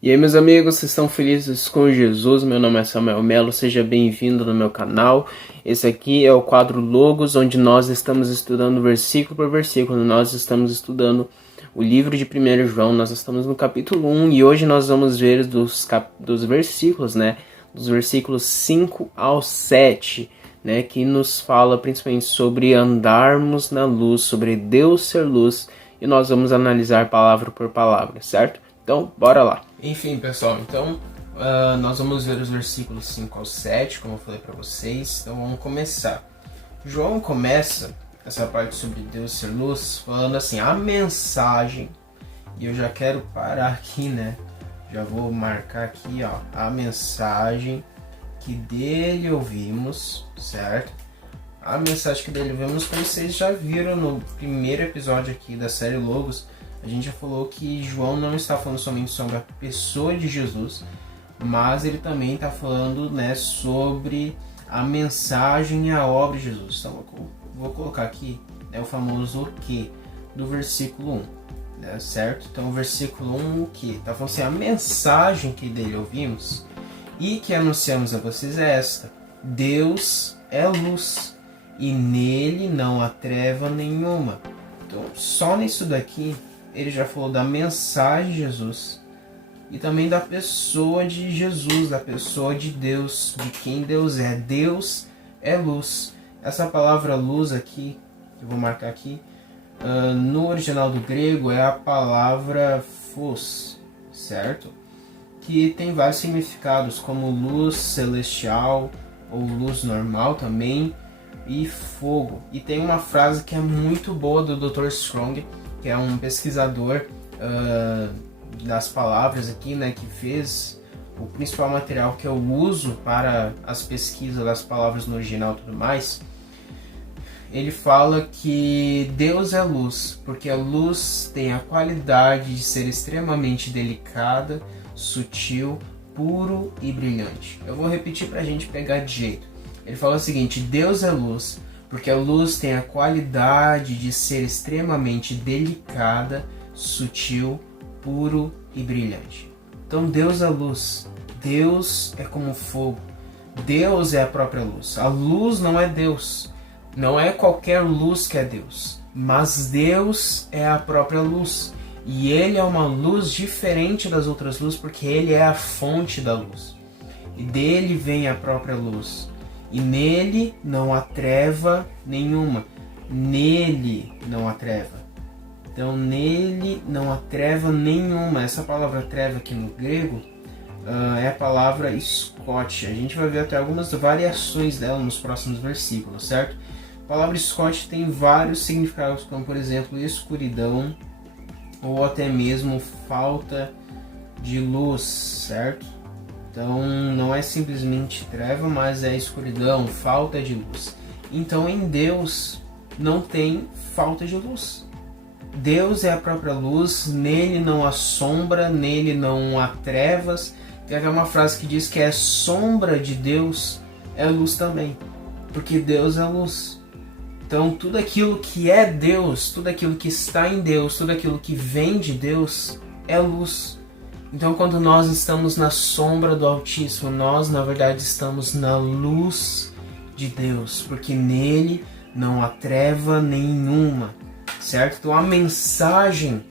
E aí, meus amigos, vocês estão felizes com Jesus? Meu nome é Samuel Melo, seja bem-vindo no meu canal. Esse aqui é o quadro Logos, onde nós estamos estudando versículo por versículo. Nós estamos estudando o livro de 1 João, nós estamos no capítulo 1 e hoje nós vamos ver dos versículos, dos versículos 5 ao 7, que nos fala principalmente sobre andarmos na luz, sobre Deus ser luz, e nós vamos analisar palavra por palavra, certo? Então, bora lá. Enfim, pessoal, nós vamos ver os versículos 5 ao 7, como eu falei para vocês. Então, vamos começar. João começa essa parte sobre Deus ser luz, falando assim, a mensagem, e eu já quero parar aqui, já vou marcar aqui, a mensagem que dele ouvimos, certo? A mensagem que dele ouvimos, como vocês já viram no primeiro episódio aqui da série Logos, a gente já falou que João não está falando somente sobre a pessoa de Jesus, mas ele também está falando, sobre a mensagem e a obra de Jesus. Então, vou colocar aqui o famoso o que do versículo 1, certo? Então, o versículo 1, o que? Está falando assim, a mensagem que dele ouvimos e que anunciamos a vocês é esta: Deus é luz e nele não há treva nenhuma. Então, só nisso daqui, ele já falou da mensagem de Jesus e também da pessoa de Jesus, da pessoa de Deus, de quem Deus é. Deus é luz. Essa palavra luz aqui, que eu vou marcar aqui, no original do grego é a palavra phos, certo? Que tem vários significados, como luz celestial ou luz normal também, e fogo. E tem uma frase que é muito boa do Dr. Strong, que é um pesquisador das palavras aqui, que fez o principal material que eu uso para as pesquisas das palavras no original e tudo mais. Ele fala que Deus é luz, porque a luz tem a qualidade de ser extremamente delicada, sutil, puro e brilhante. Eu vou repetir para a gente pegar de jeito. Ele fala o seguinte: Deus é luz, porque a luz tem a qualidade de ser extremamente delicada, sutil, puro e brilhante. Então Deus é luz, Deus é como fogo, Deus é a própria luz. A luz não é Deus, não é qualquer luz que é Deus, mas Deus é a própria luz. E Ele é uma luz diferente das outras luzes, porque Ele é a fonte da luz. E dele vem a própria luz. E nele não há treva nenhuma. Nele não há treva. Então, nele não há treva nenhuma. Essa palavra treva aqui no grego é a palavra scot. A gente vai ver até algumas variações dela nos próximos versículos, certo? A palavra scot tem vários significados, como por exemplo, escuridão, ou até mesmo falta de luz, certo? Então não é simplesmente treva, mas é escuridão, falta de luz. Então em Deus não tem falta de luz. Deus é a própria luz, nele não há sombra, nele não há trevas. Tem uma frase que diz que a sombra de Deus é luz também, porque Deus é luz. Então tudo aquilo que é Deus, tudo aquilo que está em Deus, tudo aquilo que vem de Deus é luz. Então quando nós estamos na sombra do Altíssimo, nós na verdade estamos na luz de Deus, porque nele não há treva nenhuma, certo? Então a mensagem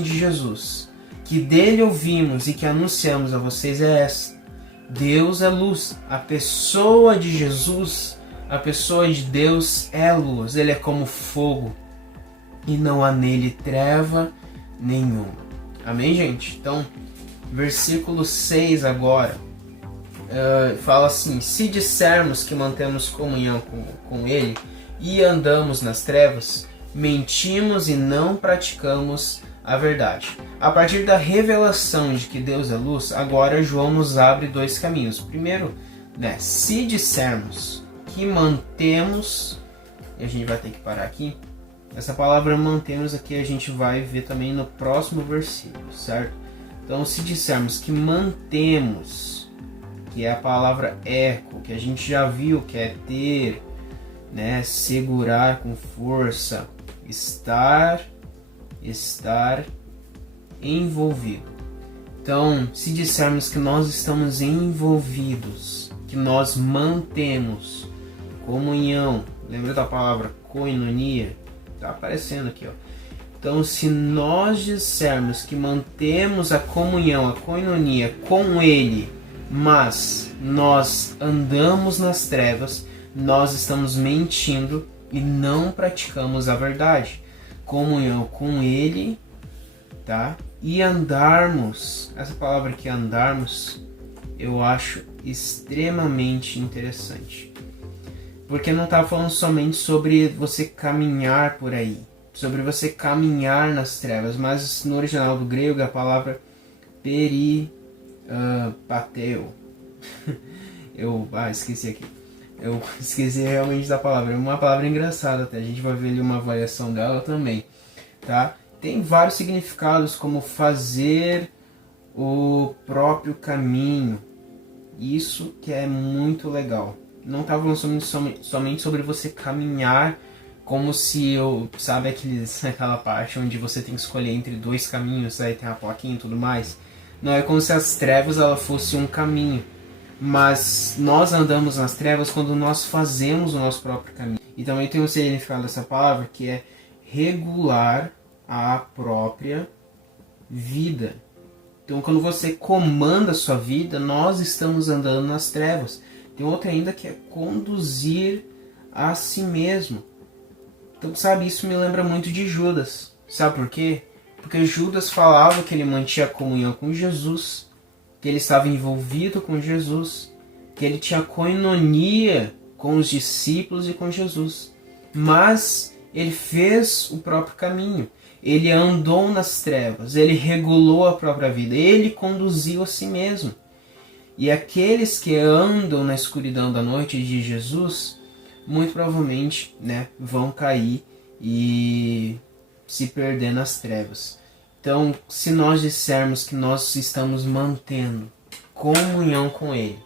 de Jesus, que dele ouvimos e que anunciamos a vocês é essa: Deus é luz. A pessoa de Jesus, a pessoa de Deus é luz. Ele é como fogo e não há nele treva nenhuma. Amém, gente? Então, versículo 6 agora fala assim: se dissermos que mantemos comunhão com ele e andamos nas trevas, mentimos e não praticamos a verdade. A partir da revelação de que Deus é luz, agora João nos abre dois caminhos. Primeiro, se dissermos que mantemos, e a gente vai ter que parar aqui. Essa palavra mantemos aqui a gente vai ver também no próximo versículo, certo? Então, se dissermos que mantemos, que é a palavra eco, que a gente já viu que é ter, segurar com força, estar envolvido. Então, se dissermos que nós estamos envolvidos, que nós mantemos comunhão, lembra da palavra koinonia? Está aparecendo aqui, ó. Então, se nós dissermos que mantemos a comunhão, a koinonia com Ele, mas nós andamos nas trevas, nós estamos mentindo e não praticamos a verdade. Comunhão com Ele, tá? E andarmos, essa palavra aqui, andarmos, eu acho extremamente interessante. Porque não está falando somente sobre você caminhar por aí, sobre você caminhar nas trevas, mas no original do grego a palavra peripateo. Esqueci aqui. Eu esqueci realmente da palavra. É uma palavra engraçada até. A gente vai ver ali uma variação dela também, tá? Tem vários significados, como fazer o próprio caminho. Isso que é muito legal. Não está falando somente sobre você caminhar como se sabe aquela parte onde você tem que escolher entre dois caminhos, aí tem a plaquinha e tudo mais. Não, é como se as trevas ela fosse um caminho. Mas nós andamos nas trevas quando nós fazemos o nosso próprio caminho. E também tem um significado dessa palavra que é regular a própria vida. Então, quando você comanda a sua vida, nós estamos andando nas trevas. Tem outra ainda que é conduzir a si mesmo. Então, sabe, isso me lembra muito de Judas. Sabe por quê? Porque Judas falava que ele mantinha comunhão com Jesus, que ele estava envolvido com Jesus, que ele tinha koinonia com os discípulos e com Jesus. Mas ele fez o próprio caminho. Ele andou nas trevas, ele regulou a própria vida, ele conduziu a si mesmo. E aqueles que andam na escuridão da noite de Jesus, muito provavelmente, vão cair e se perder nas trevas. Então, se nós dissermos que nós estamos mantendo comunhão com Ele,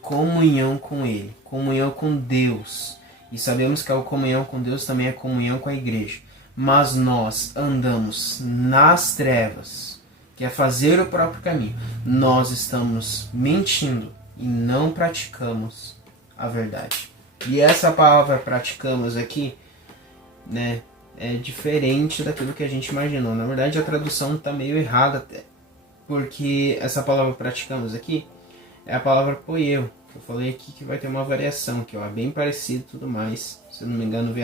comunhão com Deus, e sabemos que a comunhão com Deus também é comunhão com a igreja, mas nós andamos nas trevas, que é fazer o próprio caminho, nós estamos mentindo e não praticamos a verdade. E essa palavra praticamos aqui, é diferente daquilo que a gente imaginou. Na verdade, a tradução está meio errada até, porque essa palavra praticamos aqui é a palavra poieu, que eu falei aqui que vai ter uma variação, que é bem parecido e tudo mais. Se eu não me engano,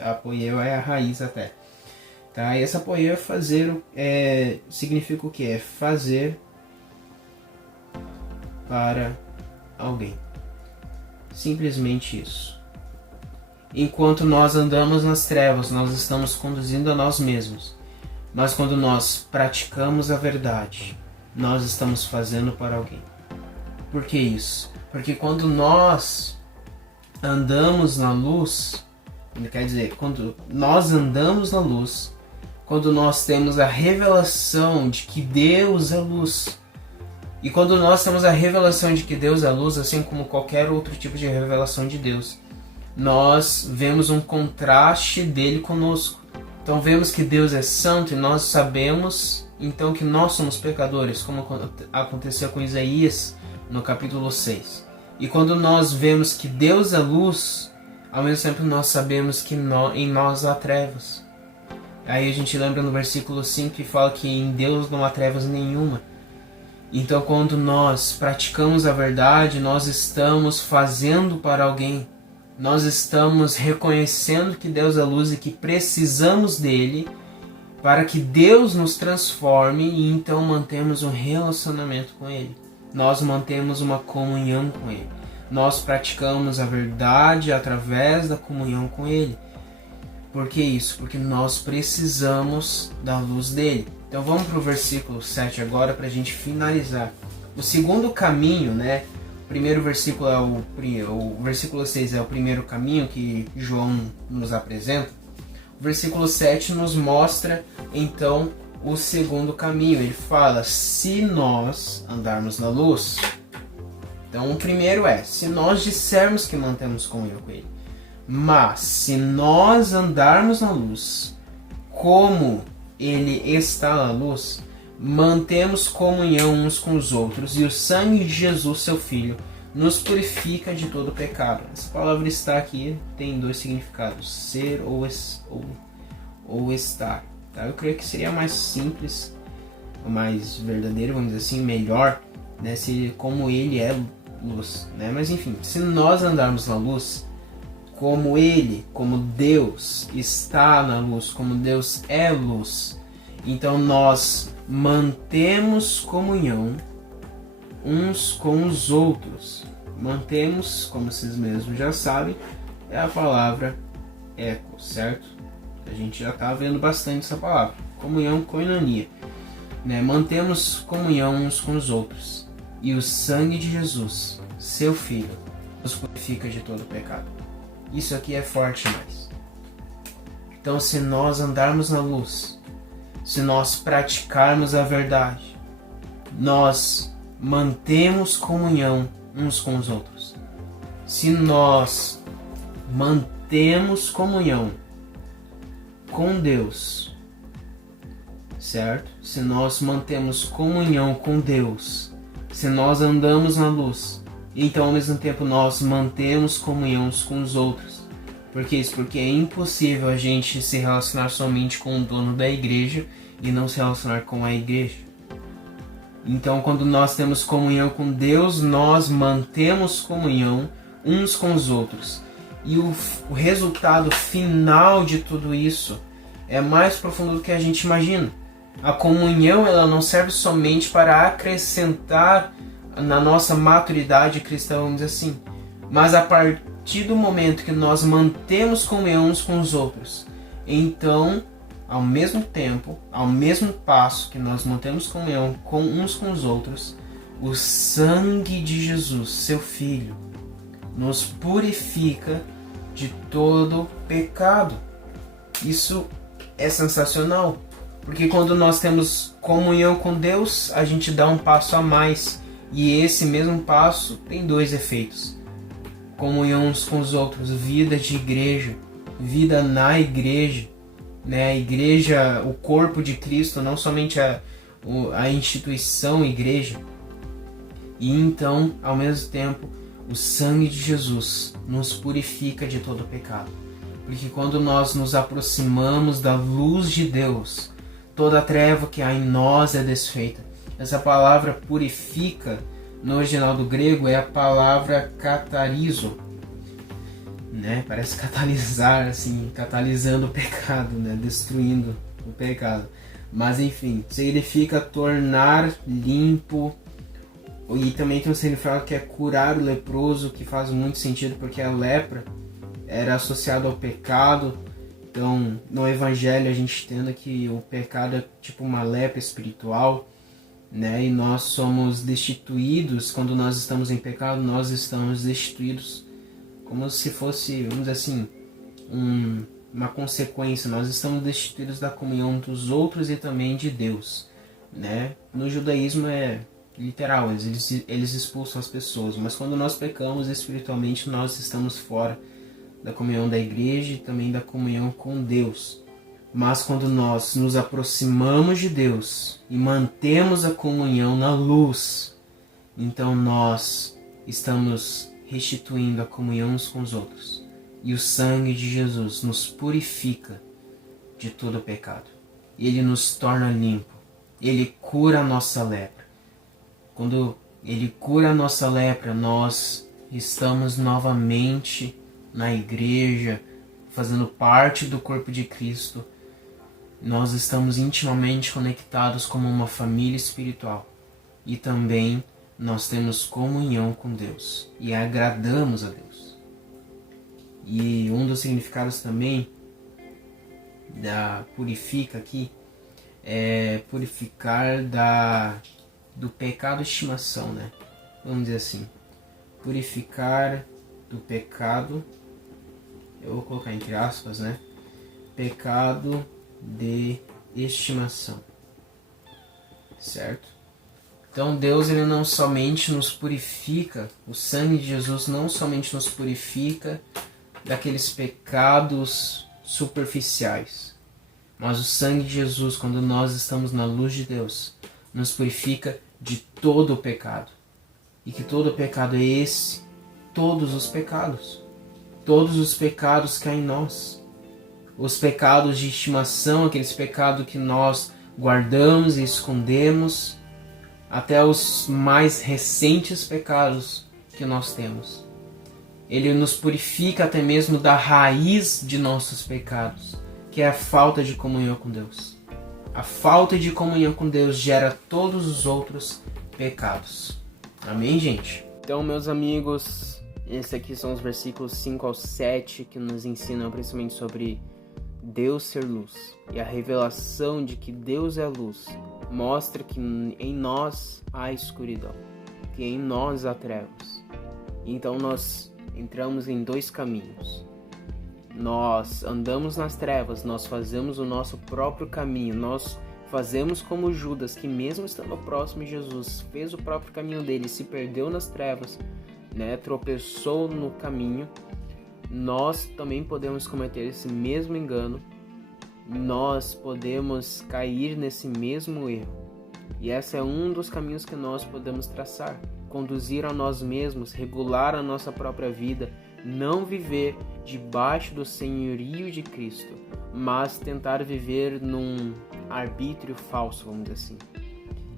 a poieu é a raiz até. Tá? E essa poieu é fazer, significa o que? É fazer para alguém. Simplesmente isso. Enquanto nós andamos nas trevas, nós estamos conduzindo a nós mesmos. Mas quando nós praticamos a verdade, nós estamos fazendo para alguém. Por que isso? Porque quando nós andamos na luz, quer dizer, quando nós andamos na luz, quando nós temos a revelação de que Deus é luz, e quando nós temos a revelação de que Deus é luz, assim como qualquer outro tipo de revelação de Deus, nós vemos um contraste dele conosco. Então vemos que Deus é santo e nós sabemos então que nós somos pecadores, como aconteceu com Isaías no capítulo 6. E quando nós vemos que Deus é luz, ao mesmo tempo nós sabemos que em nós há trevas. Aí a gente lembra no versículo 5 que fala que em Deus não há trevas nenhuma. Então quando nós praticamos a verdade, nós estamos fazendo para alguém. Nós estamos reconhecendo que Deus é luz e que precisamos dele para que Deus nos transforme e então mantemos um relacionamento com ele. Nós mantemos uma comunhão com ele. Nós praticamos a verdade através da comunhão com ele. Por que isso? Porque nós precisamos da luz dele. Então vamos para o versículo 7 agora para a gente finalizar. O segundo caminho, o primeiro versículo o versículo 6 é o primeiro caminho que João nos apresenta. O versículo 7 nos mostra então o segundo caminho. Ele fala, se nós andarmos na luz. Então o primeiro se nós dissermos que mantemos comunhão com ele. Mas se nós andarmos na luz, como ele está na luz, mantemos comunhão uns com os outros, e o sangue de Jesus, seu Filho, nos purifica de todo pecado. Essa palavra estar aqui tem dois significados, ser ou estar. Tá? Eu creio que seria mais simples, mais verdadeiro, vamos dizer assim, melhor, né, se como ele é luz, né? Mas enfim, se nós andarmos na luz, como ele, como Deus está na luz, como Deus é luz, então nós mantemos comunhão uns com os outros. Mantemos, como vocês mesmos já sabem, é a palavra eco, certo? A gente já está vendo bastante essa palavra, comunhão, koinonia, né? Mantemos comunhão uns com os outros, e o sangue de Jesus, seu Filho, nos purifica de todo pecado. Isso aqui é forte demais. Então, se nós andarmos na luz, se nós praticarmos a verdade, nós mantemos comunhão uns com os outros. Se nós mantemos comunhão com Deus, certo? Se nós mantemos comunhão com Deus, se nós andamos na luz, então ao mesmo tempo nós mantemos comunhão uns com os outros. Por que isso? Porque é impossível a gente se relacionar somente com o dono da igreja e não se relacionar com a igreja. Então, quando nós temos comunhão com Deus, nós mantemos comunhão uns com os outros. E o resultado final de tudo isso é mais profundo do que a gente imagina. A comunhão, ela não serve somente para acrescentar na nossa maturidade cristã, vamos dizer assim, mas a partir do momento que nós mantemos comunhão uns com os outros, então, ao mesmo tempo, ao mesmo passo que nós mantemos comunhão uns com os outros, o sangue de Jesus, seu Filho, nos purifica de todo pecado. Isso é sensacional, porque quando nós temos comunhão com Deus, a gente dá um passo a mais, e esse mesmo passo tem dois efeitos: comunhão uns com os outros, vida de igreja, vida na igreja, né? A igreja, o corpo de Cristo, não somente a instituição igreja. E então, ao mesmo tempo, o sangue de Jesus nos purifica de todo pecado. Porque quando nós nos aproximamos da luz de Deus, toda a treva que há em nós é desfeita. Essa palavra purifica, no original do grego, é a palavra catarizo, né? Parece catalisar, assim, catalisando o pecado, né? Destruindo o pecado. Mas enfim, significa tornar limpo. E também tem um significado que é curar o leproso, que faz muito sentido porque a lepra era associada ao pecado. Então, no Evangelho a gente entende que o pecado é tipo uma lepra espiritual, né? E nós somos destituídos, quando nós estamos em pecado, nós estamos destituídos como se fosse, vamos dizer assim, uma consequência. Nós estamos destituídos da comunhão dos outros e também de Deus, né? No judaísmo é literal, eles expulsam as pessoas, mas quando nós pecamos espiritualmente, nós estamos fora da comunhão da igreja e também da comunhão com Deus. Mas quando nós nos aproximamos de Deus e mantemos a comunhão na luz, então nós estamos restituindo a comunhão uns com os outros. E o sangue de Jesus nos purifica de todo pecado. Ele nos torna limpo. Ele cura a nossa lepra. Quando Ele cura a nossa lepra, nós estamos novamente na igreja, fazendo parte do corpo de Cristo. Nós estamos intimamente conectados como uma família espiritual. E também nós temos comunhão com Deus e agradamos a Deus. E um dos significados também da purifica aqui é purificar do pecado de estimação, né? Vamos dizer assim, purificar do pecado, eu vou colocar entre aspas, né? Pecado de estimação, certo? Então Deus, ele não somente nos purifica, o sangue de Jesus não somente nos purifica daqueles pecados superficiais, mas o sangue de Jesus, quando nós estamos na luz de Deus, nos purifica de todo o pecado. E que todo o pecado é esse? Todos os pecados. Todos os pecados que há em nós. Os pecados de estimação, aqueles pecados que nós guardamos e escondemos, até os mais recentes pecados que nós temos. Ele nos purifica até mesmo da raiz de nossos pecados, que é a falta de comunhão com Deus. A falta de comunhão com Deus gera todos os outros pecados. Amém, gente? Então, meus amigos, esses aqui são os versículos 5 ao 7 que nos ensinam principalmente sobre Deus ser luz. E a revelação de que Deus é luz mostra que em nós há escuridão, que em nós há trevas. Então nós entramos em dois caminhos. Nós andamos nas trevas, nós fazemos o nosso próprio caminho, nós fazemos como Judas, que mesmo estando próximo de Jesus, fez o próprio caminho dele, se perdeu nas trevas, tropeçou no caminho. Nós também podemos cometer esse mesmo engano, nós podemos cair nesse mesmo erro. E esse é um dos caminhos que nós podemos traçar, conduzir a nós mesmos, regular a nossa própria vida, não viver debaixo do senhorio de Cristo, mas tentar viver num arbítrio falso, vamos dizer assim.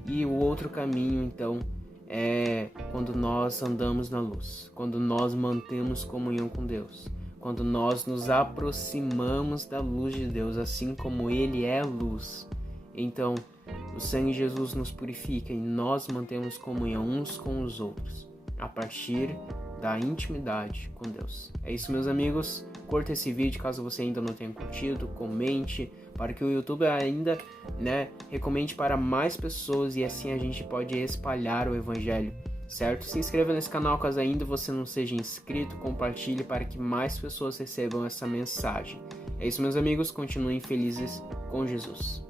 E o outro caminho, então, é quando nós andamos na luz, quando nós mantemos comunhão com Deus, quando nós nos aproximamos da luz de Deus, assim como Ele é luz. Então, o sangue de Jesus nos purifica e nós mantemos comunhão uns com os outros, a partir da intimidade com Deus. É isso, meus amigos. Curta esse vídeo caso você ainda não tenha curtido, comente, para que o YouTube ainda, recomende para mais pessoas e assim a gente pode espalhar o Evangelho, certo? Se inscreva nesse canal caso ainda você não seja inscrito, compartilhe para que mais pessoas recebam essa mensagem. É isso, meus amigos. Continuem felizes com Jesus.